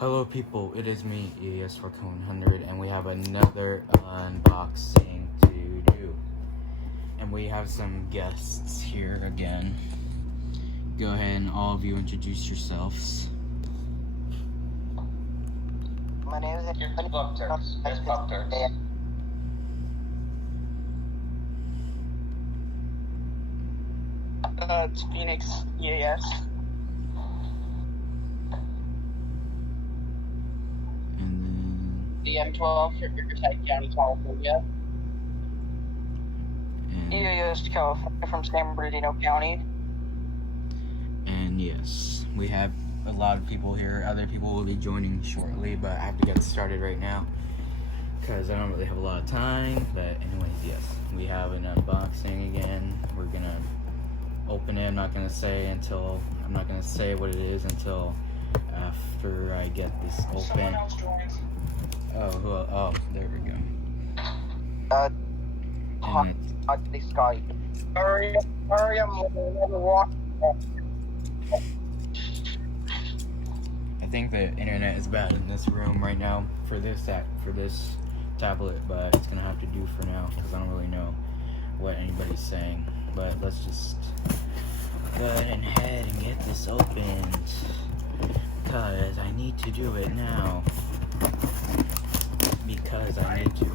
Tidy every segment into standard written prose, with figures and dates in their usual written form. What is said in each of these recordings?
Hello people, it is me, ES4100, and we have another unboxing to do. And we have some guests here again. Go ahead and all of you introduce yourselves. My name is Pop-Tarts. There's Pop-Tarts. It's Phoenix EAS. And DM12 for Riverside County, California. EAS, California, from San Bernardino County. And yes, we have a lot of people here. Other people will be joining shortly, but I have to get started right now because I don't really have a lot of time. But anyways, yes, we have an unboxing again. We're gonna open it. I'm not gonna say what it is until after I get this open. Oh, there we go. And The Sky. Sorry, I'm never walking. I think the internet is bad in this room right now for this tablet, but it's gonna have to do for now because I don't really know what anybody's saying. But let's just go ahead and get this opened because I need to do it now. Because I need to.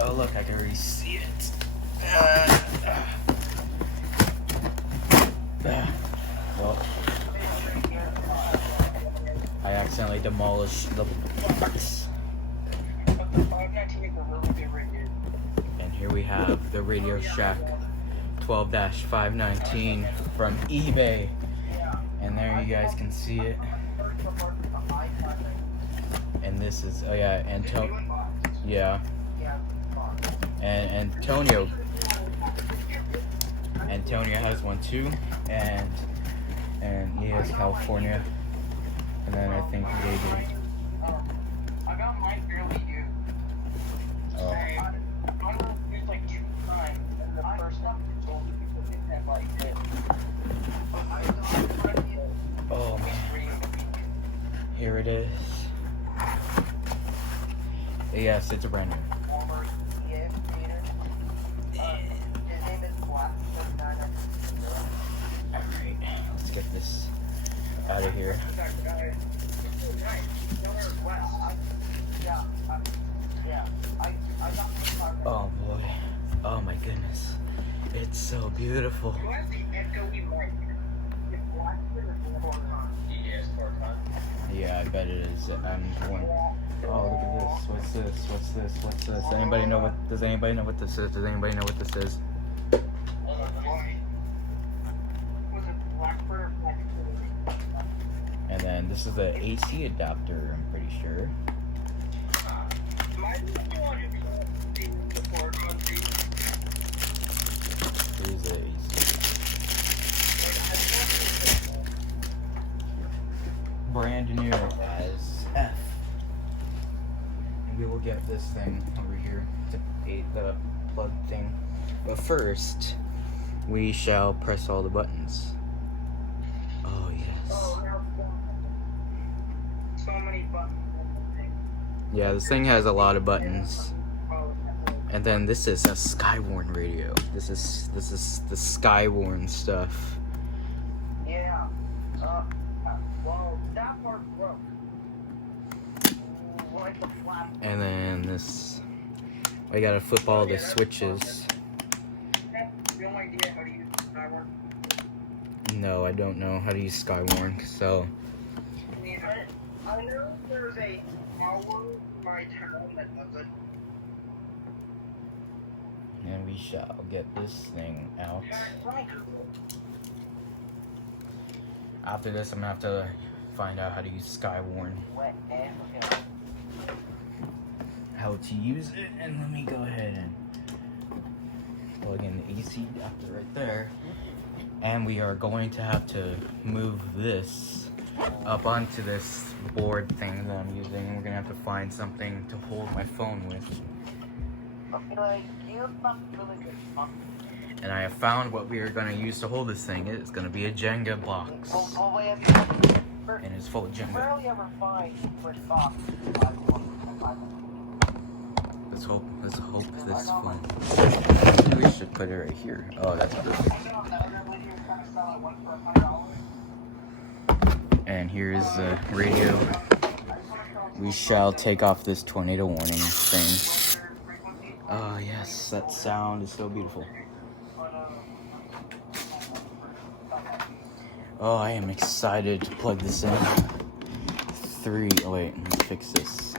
Oh look, I can already see it. Well, I accidentally demolished the box. And here we have the RADIOSHACK 12-519 from eBay. And there you guys can see it. And this is, oh yeah, and Antonio has one too, and he has California, and then I think David. I got mine fairly new. Oh. Mine was used like 2 times, and the first one told me because it had like this. Oh man. Here it is. Yes, it's a brand new. Alright, let's get this out of here. Oh boy. Oh my goodness. It's so beautiful. Yeah, I bet it is. I'm going. Oh, look at this. What's this? What's this? What's this? Does anybody know what this is? Does anybody know what this is? And then this is the AC adapter, I'm pretty sure. Here's the AC. Brand new as F. And we will get this thing over here to the plug thing. But first, we shall press all the buttons. Oh yes. So many buttons. Yeah, this thing has a lot of buttons. And then this is a Skywarn radio. This is the Skywarn stuff. Yeah. Well, that part broke. Like the flap. And then this, I gotta flip all the switches. You have no idea how to use Skywarn? No, I don't know how to use Skywarn, so. I know there's a tower in my town that does it. And we shall get this thing out. After this, I'm gonna have to find out how to use Skywarn. How to use it, and let me go ahead and plug in the AC adapter right there. And we are going to have to move this up onto this board thing that I'm using. And we're gonna have to find something to hold my phone with. And I have found what we are going to use to hold this thing. It's going to be a Jenga box. And it's full of Jenga. Rarely ever find English box. Let's hope this one. Maybe we should put it right here. Oh, that's perfect. And here's the radio. We shall take off this tornado warning thing. Oh yes, that sound is so beautiful. Oh, I am excited to plug this in. Oh wait, let's fix this.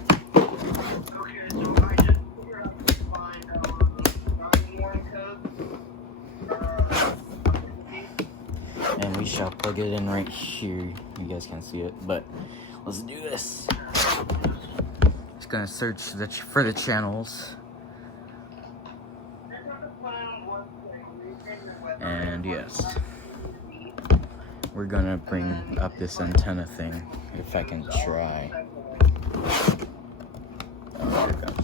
And we shall plug it in right here. You guys can't see it, but let's do this. Just gonna search for the channels. And yes, we're gonna bring up this antenna thing, if I can try. Oh, here it goes.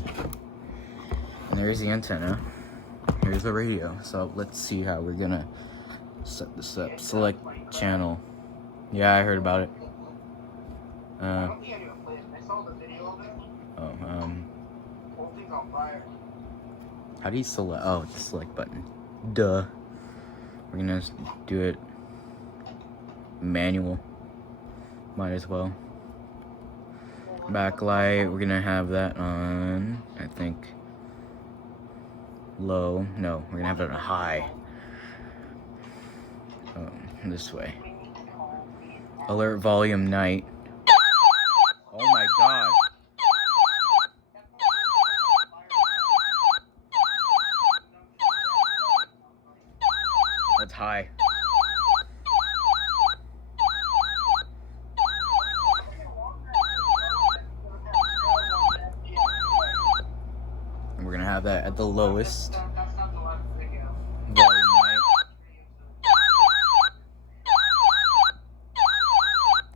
And there's the antenna. Here's the radio. So let's see how we're gonna set this up. Select channel. Yeah, I heard about it. How do you select? Oh, the select button. Duh. We're gonna do it manual. Might as well. Backlight, we're gonna have that on, I think, low. No, we're gonna have it on high. This way. Alert volume night. Oh my god. That's high. And we're gonna have that at the lowest volume night.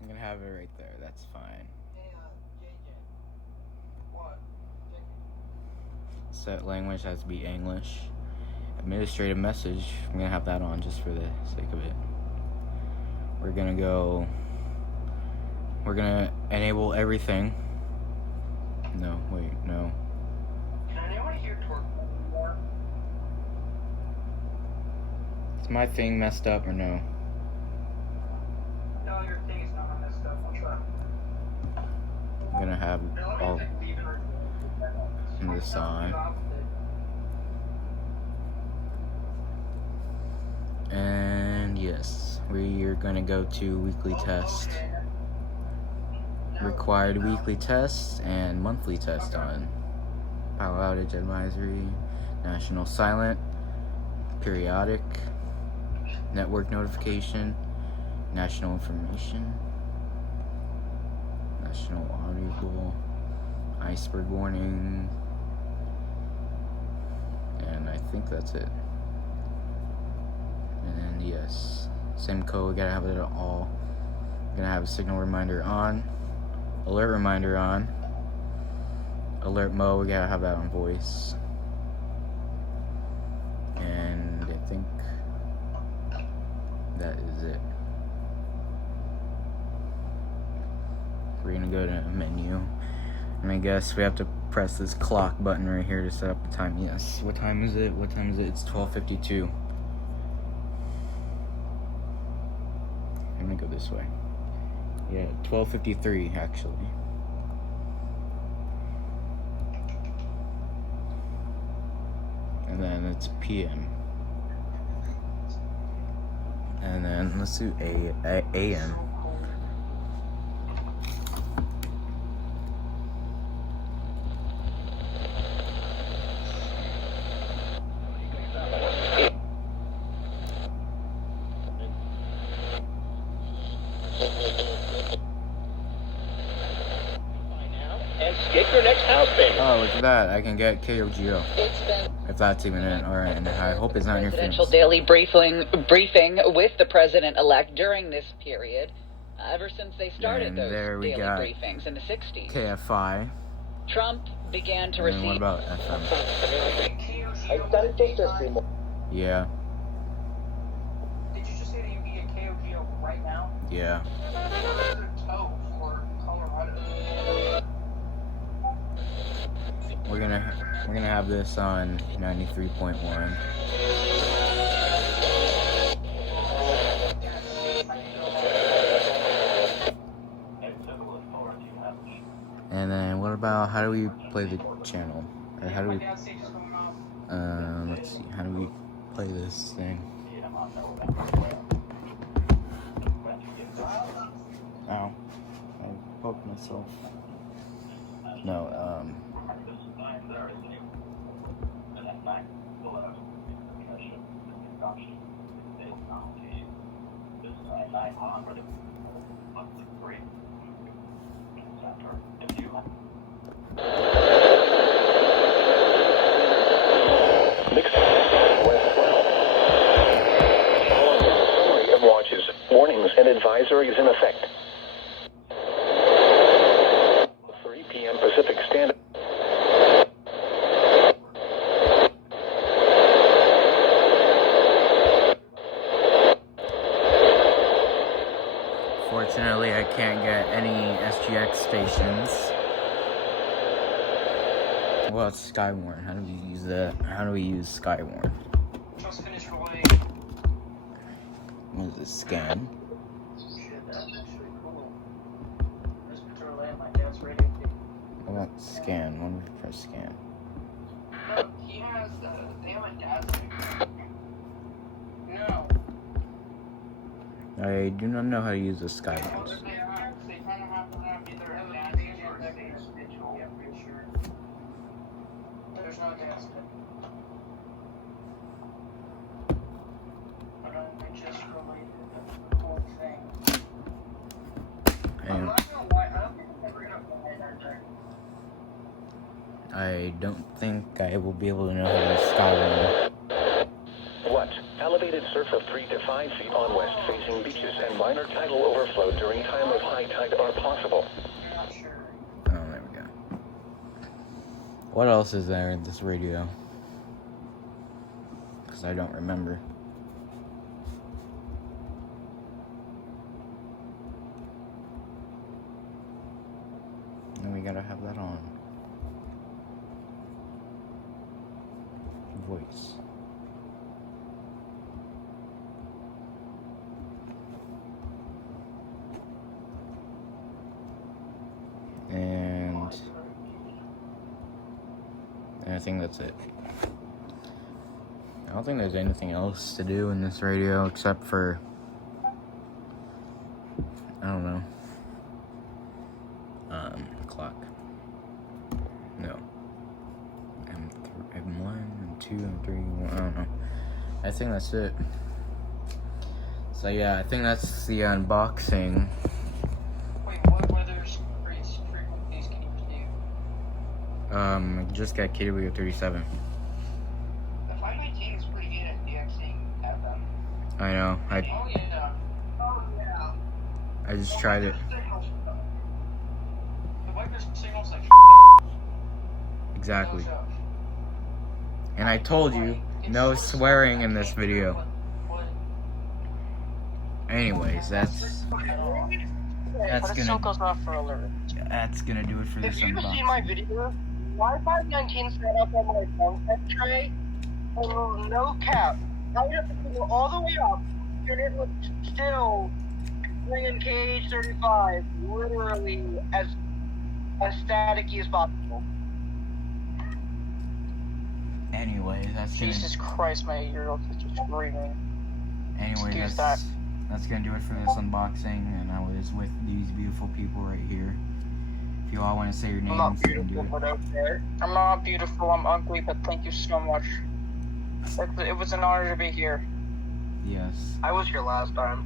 I'm gonna have it right there, that's fine. Set language has to be English. Administrative message, I'm gonna have that on just for the sake of it. We're gonna enable everything. No, wait, no. Can anyone hear torque anymore? Is my thing messed up or no? No, your thing is not messed up. I'll try. I'm gonna have all this on. And yes, we are gonna go to weekly test. Required weekly test and monthly test on. Power outage advisory, national silent, periodic, network notification, national information, national audible, iceberg warning, and I think that's it. And yes, same code, we gotta have it at all. We're gonna have a signal reminder on, alert reminder on, alert mode, we gotta have that on voice. And I think that is it. We're gonna go to menu. And I guess we have to press this clock button right here to set up the time. Yes, what time is it? What time is it? It's 12:52. I'm gonna go this way. Yeah, 12:53 actually. And then it's PM. And then let's do AM. Oh, look at that. I can get KOGO. If that's even it. Alright, and I hope it's not interference. Presidential daily briefing with the president-elect during this period, ever since they started And those there we daily got briefings in the 60s. KFI. Trump began to And what receive... about FM? Yeah. right now. Yeah. There's a tow for Colorado. We're gonna have this on 93.1. And then what about, how do we play the channel? Or how do we, let's see, how do we play this thing? Ow. I poked myself. No, Summary of watches, warnings, and advisories in effect. 3 p.m. Pacific Standard. fortunately I can't get any SGX stations. Well, it's Skywarn. How do we use that? How do we use Skywarn? Just finished relaying. What is it? Scan? Shit, that's actually cool. Just put to relay on my dad's radio feed. What about scan? When we press scan? No, he has they have my dad's radio. No. I do not know how to use the They Skywarns. kind of have to have either a dad's or a digital. Yeah, pretty sure. There's no dad's. But I just related the whole thing. I'm And not gonna lie, I don't think I'm ever gonna play that day. I don't think I will be able to know how to use Skywarn. What? Elevated surf of 3 to 5 feet on west-facing beaches and minor tidal overflow during time of high tide are possible. I'm not sure. Oh, there we go. What else is there in this radio? Because I don't remember. And we gotta have that on. Voice. And I think that's it. I don't think there's anything else to do in this radio except for, I don't know, clock. No. M1, M2, M3, I don't know. I think that's it. So yeah, I think that's the unboxing. Wait, what weather's frequencies can you do? Just got KW 37. The 519 is pretty good at DXing FM. I know. Oh yeah. Oh yeah. I just tried it. The Viper's signals like Exactly. no joke. And I told you, no swearing in this video. What? Anyways, that's But it still gonna goes off for alert. do it for this If you've seen my unboxing. video, my 519 set up on my phone set tray, and no cap, I have to go all the way up, and it was still bringing KH 35, literally as staticky as possible. Anyways, that's gonna. Jesus Christ, my 8-year-old is just screaming. Anyway, Excuse that's gonna do it for this unboxing. And I was with these beautiful people right here. If you all want to say your I'm not names, you can do beautiful, it. but okay. I'm not beautiful, I'm ugly, but thank you so much. It was an honor to be here. Yes. I was here last time.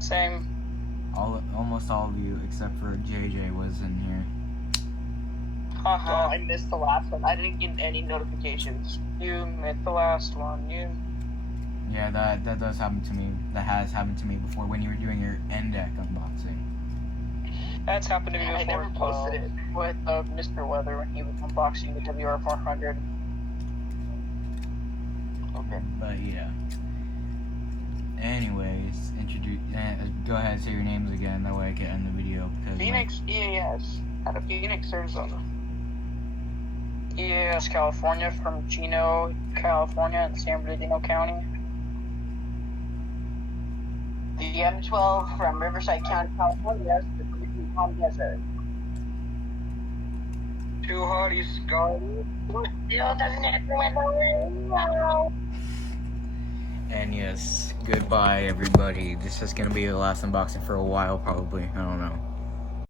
Same. Almost all of you except for JJ was in here. Haha. Well, I missed the last one. I didn't get any notifications. You missed the last one. Yeah, that does happen to me. That has happened to me before when you were doing your NDEC unboxing. That's happened to me before. I never posted it. With Mr. Weather when he was unboxing the WR400. Okay. But yeah. Anyways, go ahead and say your names again. That way I can end the video. Because Phoenix EAS out of Phoenix, Arizona. EAS, California, from Chino, California, in San Bernardino County. The M12 from Riverside County, California, to the Palm Desert. Too hotties, Scotty. Still doesn't answer my phone. And yes, goodbye everybody. This is gonna be the last unboxing for a while, probably. I don't know.